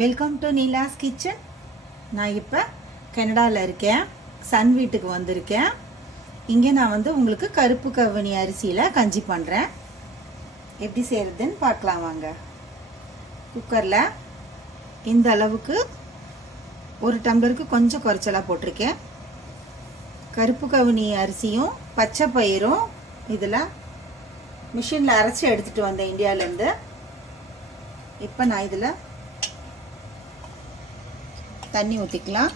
Welcome to Neela's kitchen. நான் இப்போ கனடாவில் இருக்கேன். சன் வீட்டுக்கு வந்திருக்கேன். இங்கே நான் உங்களுக்கு கருப்பு கவுனி அரிசியில் கஞ்சி பண்ணுறேன். எப்படி செய்கிறதுன்னு பார்க்கலாம் வாங்க. குக்கரில் இந்த அளவுக்கு ஒரு டம்ளருக்கு கொஞ்சம் குறைச்சலாக போட்டிருக்கேன். கருப்பு கவுனி அரிசியும் பச்சை பயிரும் இதில் மிஷினில் அரைச்சி எடுத்துகிட்டு வந்தேன் இந்தியாவிலேருந்து. இப்போ நான் இதில் தண்ணி ஊற்றிக்கலாம்.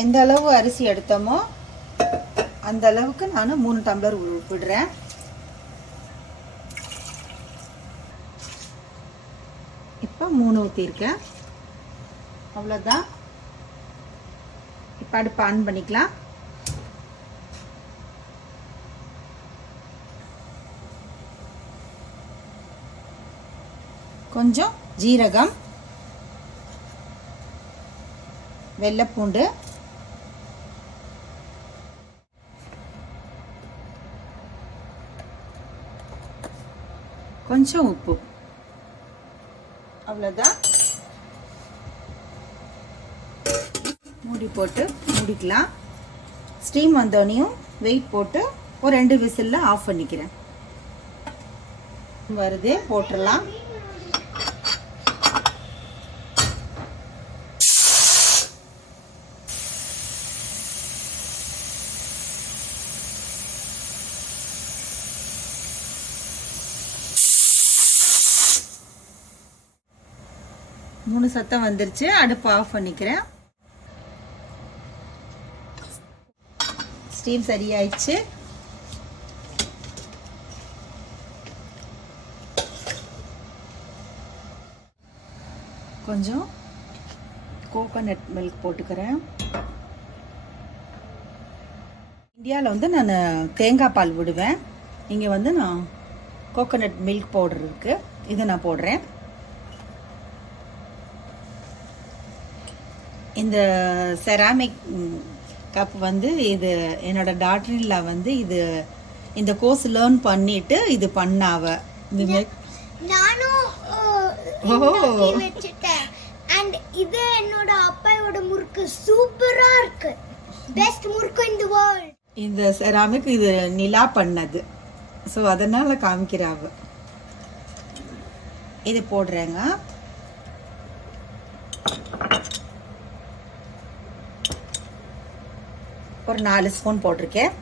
எந்த அளவு அரிசி எடுத்தோமோ அந்த அளவுக்கு நான் 3 டம்ளர் விடுறேன். இப்போ 3 ஊற்றிருக்கேன். அவ்வளோதான். இப்போ அடுப்பு ஆன் பண்ணிக்கலாம். கொஞ்சம் ஜீரகம், வெள்ளைப்பூண்டு, கொஞ்சம் உப்பு, அவ்வளோதான். மூடி போட்டு மூடிக்கலாம். ஸ்டீம் வந்தோடனையும் வெயிட் போட்டு ஒரு 2 விசிலில் ஆஃப் பண்ணிக்கிறேன். வருது, போட்டுடலாம். மூணு சத்தம் வந்துருச்சு. அடுப்பு ஆஃப் பண்ணிக்கிறேன். ஸ்டீம் சரியாயிடுச்சு. கொஞ்சம் கோகோனட் மில்க் போட்டுக்கிறேன். இந்தியாவில் நான் தேங்காய் பால் விடுவேன். இங்கே நான் கோகோனட் மில்க் பவுடர் இருக்குது, இதை நான் போடுறேன். இந்த செராமிக் கப் இது என்னோட டாட்டரில் இது இந்த கோர்ஸ் லேர்ன் பண்ணிட்டு இது பண்ணாவ. நானும் வச்சிட்டேன். அண்ட் இது என்னோட அப்பாயோட முறுக்கு சூப்பரா இருக்கு. பெஸ்ட் முறுக்கு இன் தி வேர்ல்ட். இந்த செராமிக் இது நிலா பண்ணது. ஸோ அதனால காமிக்கிறாவ. இது போடுறேங்க. ஒரு 4 ஸ்பூன் போட்டிருக்கேன்.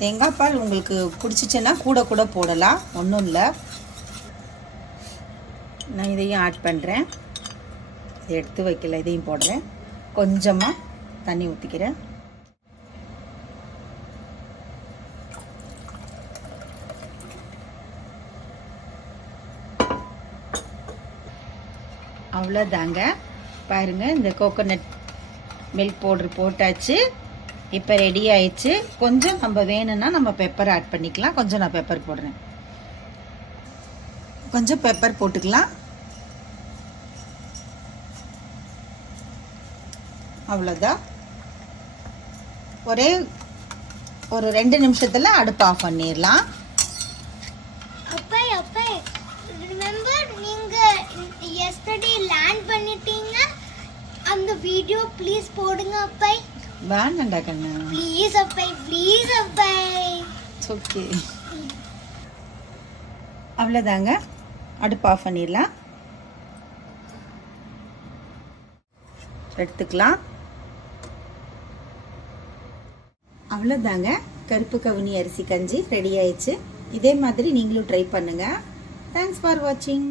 தேங்காய் பால் உங்களுக்கு பிடிச்சிச்சுன்னா கூட கூட போடலாம், ஒன்றும் இல்லை. நான் இதையும் ஆட் பண்ணுறேன். இதை எடுத்து வைக்கல, இதையும் போடுறேன். கொஞ்சமாக தண்ணி ஊற்றிக்கிறேன். அவ்வளோதாங்க. பாருங்கள், இந்த கோகோனட் மில்க் பவுட்ரு போட்டாச்சு. இப்போ ரெடி ஆயிடுச்சு. கொஞ்சம் நம்ம வேணும்னா நம்ம பெப்பர் ஆட் பண்ணிக்கலாம். கொஞ்சம் நான் பெப்பர் போடுறேன். கொஞ்சம் பெப்பர் போட்டுக்கலாம். அவ்வளோதான். ஒரு 2 நிமிஷத்தில் அடுப்பு ஆஃப் பண்ணிடலாம். yesterday land பண்ணிட்டீங்க. அந்த வீடியோ ப்ளீஸ் போடுங்க அப்பை. வேண்டாம்டா கண்ணா. ப்ளீஸ் அப்பை, ப்ளீஸ் அப்பை. ஓகே. அவ்வளோதாங்க. அடுப்பு ஆஃப் பண்ணிடலாம். எடுத்துக்கலாம். அவ்வளோதாங்க. கருப்பு கவுனி அரிசி கஞ்சி ரெடி ஆயிடுச்சு. இதே மாதிரி நீங்களும் ட்ரை பண்ணுங்கள். தேங்க்ஸ் ஃபார் வாட்சிங்.